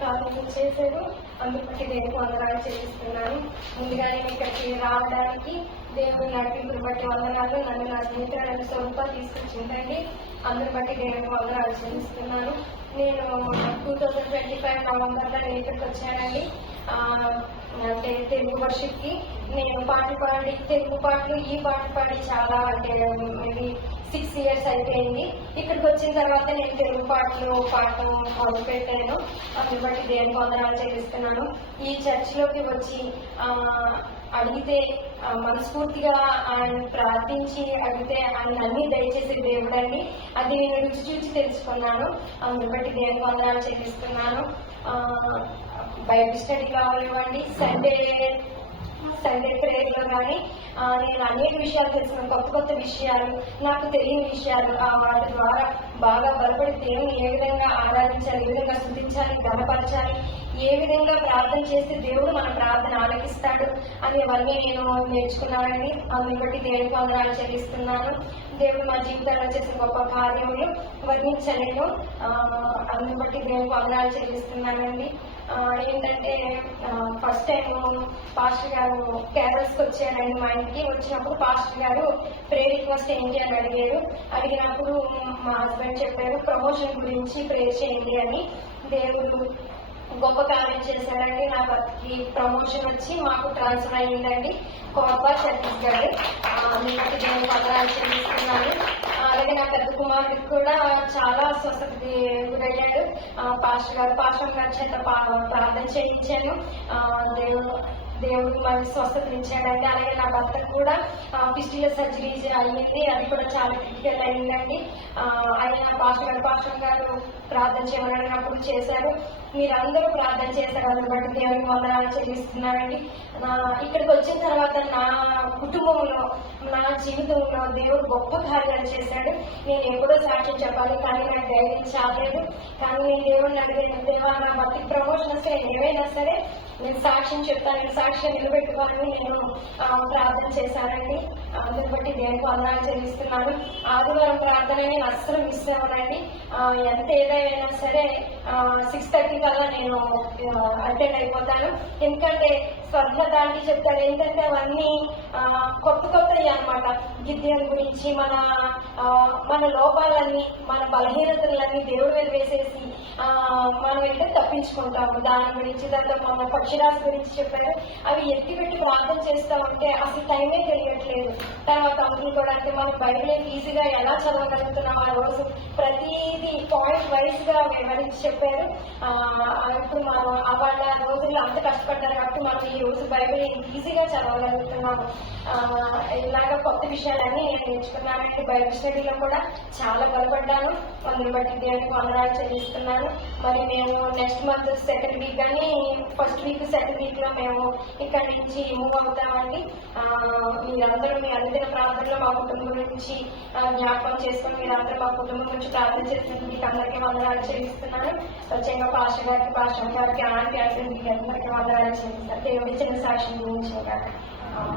కార్యం చేశారు. అందుకని దేవునికి వందనాలు చెల్లిస్తున్నాను. ముందుగా నేను ఇక్కడికి రావడానికి దేవుని నడిపింపుని బట్టి వందనాలు. నన్ను నా స్నేహితులను స్వరూప తీసుకొచ్చిందండి. అందుని బట్టి దేవునికి వందనాలు చెల్లిస్తున్నాను. నేను 2025 నవంబర్లో నేను ఇక్కడికి వచ్చానండి. అంటే తెలుగు వర్షిప్కి నేను పాటలు పాడి తెలుగు పాటలు ఈ పాటలు పాడి చాలా అంటే మేబీ 6 years అయిపోయింది. ఇక్కడికి వచ్చిన తర్వాత నేను తెలుగు పాటలు పాడటం మొదలు పెట్టాను. అందుని బట్టి దేవునికి వందనాలు చెల్లిస్తున్నాను. ఈ చర్చిలోకి వచ్చి అడిగితే మనస్ఫూర్తిగా ఆయన ప్రార్థించి అడిగితే ఆయన అన్ని దయచేసే దేవుడండి. అది నేను రుచి చూసి తెలుసుకున్నాను. అందుని బట్టి దేవునికి వందనాలు చెల్లిస్తున్నాను. బైబిల్ స్టడీ కావాలివ్వండి, సండే ప్రేయర్లో కానీ నేను అనేక విషయాలు తెలుసుకున్నాను. కొత్త విషయాలు, నాకు తెలియని విషయాలు, వాటి ద్వారా బాగా బలపడి దేవుని ఏ విధంగా ఆరాధించాలి, ఏ విధంగా స్తుతించాలి, గణపరచాలి, ఏ విధంగా ప్రార్థన చేస్తే దేవుడు మన ప్రార్థన ఆలకిస్తాడు అనేవన్నీ నేను నేర్చుకున్నానండి. అందుని బట్టి దేవునికి వందనాలు చెల్లిస్తున్నాను. దేవుడు మా జీవితంలో చేసిన గొప్ప కార్యములు వర్ణించలేను. అందుని బట్టి దేవునికి వందనాలు చెల్లిస్తున్నానండి. ఏంటంటే ఫస్ట్ టైం పాస్టర్ గారు క్యారల్స్కి వచ్చారండి మా ఇంటికి. వచ్చినప్పుడు పాస్టర్ గారు ప్రేయర్ రిక్వెస్ట్ ఏంటి అని అడిగినప్పుడు మా హస్బెండ్ చెప్పారు ప్రమోషన్ గురించి ప్రేయర్ చేయండి అని. దేవుడు గొప్ప కార్యం చేశాడండి. నా భర్తకి ప్రమోషన్ వచ్చి మాకు ట్రాన్స్ఫర్ అయ్యిందండి కోర్బా ఛత్తీస్గఢ్. మీకు నేను వందనాలు చెల్లిస్తున్నాను. అలాగే నా పెద్ద కుమారుడికి కూడా చాలా స్వస్థతకి గురయ్యాడు. పాస్టర్ గారి చేత ప్రార్థన చేయించాను. దేవుడు మనకి స్వస్థత ఇచ్చాడండి. అలాగే నా భర్తకు కూడా ఫిస్టుల సర్జరీ అయ్యింది. అది కూడా చాలా క్రిటికల్ అయిందండి. ఆయన పాస్టర్ గారు ప్రార్థన చేయమన్నప్పుడు చేశారు. మీరందరూ ప్రార్థన చేశారు. అందుని బట్టి దేవునికి వందనాలు చెల్లిస్తున్నానండి. ఇక్కడికి వచ్చిన తర్వాత నా కుటుంబంలో, నా జీవితంలో దేవుడు గొప్ప కార్యాలు చేశాడు. నేను ఎప్పుడో సాక్ష్యం చెప్పాలి కానీ నాకు ధైర్యం చాలేదు. కానీ నేను దేవుడిని అడిగిన దేవా నా భర్తకి ప్రమోషన్ వస్తే ఏమైనా సరే నేను సాక్ష్యం చెప్తాను, నేను సాక్ష్యం నిలబెట్టుకోవాలని నేను ప్రార్థన చేశానండి. అందుని బట్టి దేవునికి వందనాలు చెల్లిస్తున్నాను. ఆదివారం ప్రార్థన నేను అస్సలు మిస్ అవ్వనండి. ఎంత ఏదైనా సరే 6:30 కల్లా నేను అటెండ్ అయిపోతాను. ఎందుకంటే స్వర్గ దాంటి చెప్తాడు. ఏంటంటే అవన్నీ కొత్తవి అనమాట. గిద్యోను గురించి మన లోపాలన్నీ, మన బలహీనతలన్నీ దేవుడి మీద వేసేసి మనం అయితే తప్పించుకుంటాము. దాని గురించి దాంతో మన పక్షిరాశి గురించి చెప్పారు. అవి ఎత్తి పెట్టి ప్రార్థన చేస్తూ ఉంటే అసలు టైమే తెలియట్లేదు. తర్వాత అందులో కూడా అంటే మనం బైబిల్ ఈజీగా ఎలా చదవగలుగుతున్నాం ఆ రోజు ప్రతిదీ పాయింట్ వైజ్ గా వివరించి చెప్పారు. ఇప్పుడు మనం వాళ్ళ రోజుల్లో అంత కష్టపడ్డారు కాబట్టి మనం ఈ రోజు బైబిల్ ఈజీగా చదవగలుగుతున్నాము. ఇలాగా కొత్త విషయాలన్నీ నేను నేర్చుకున్నానంటే బైబిల్ స్టడీలో కూడా చాలా బలపడ్డాను. అందుని బట్టి దేవునికి వందనాలు చెల్లిస్తున్నాను. మరి మేము నెక్స్ట్ మంత్ సెకండ్ వీక్ కానీ ఫస్ట్ వీక్ సెకండ్ వీక్ లో మేము ఇక్కడ నుంచి మూవ్ అవుతామండి. మీరందరూ మీ అనుదిన ప్రార్థనలో మా కుటుంబం గురించి జ్ఞాపకం చేసుకుని మీరందరూ మా కుటుంబం గురించి ప్రార్థన చేస్తున్న మీకు అందరికీ వందనాలు చెల్లిస్తున్నాను. స్వచ్ఛంగా పాస్టర్ గారికి, ఆంటీ మీకు అందరికీ వందనాలు చెల్లిస్తాను. దేవుడి చిన్న సాక్ష్యం గురించి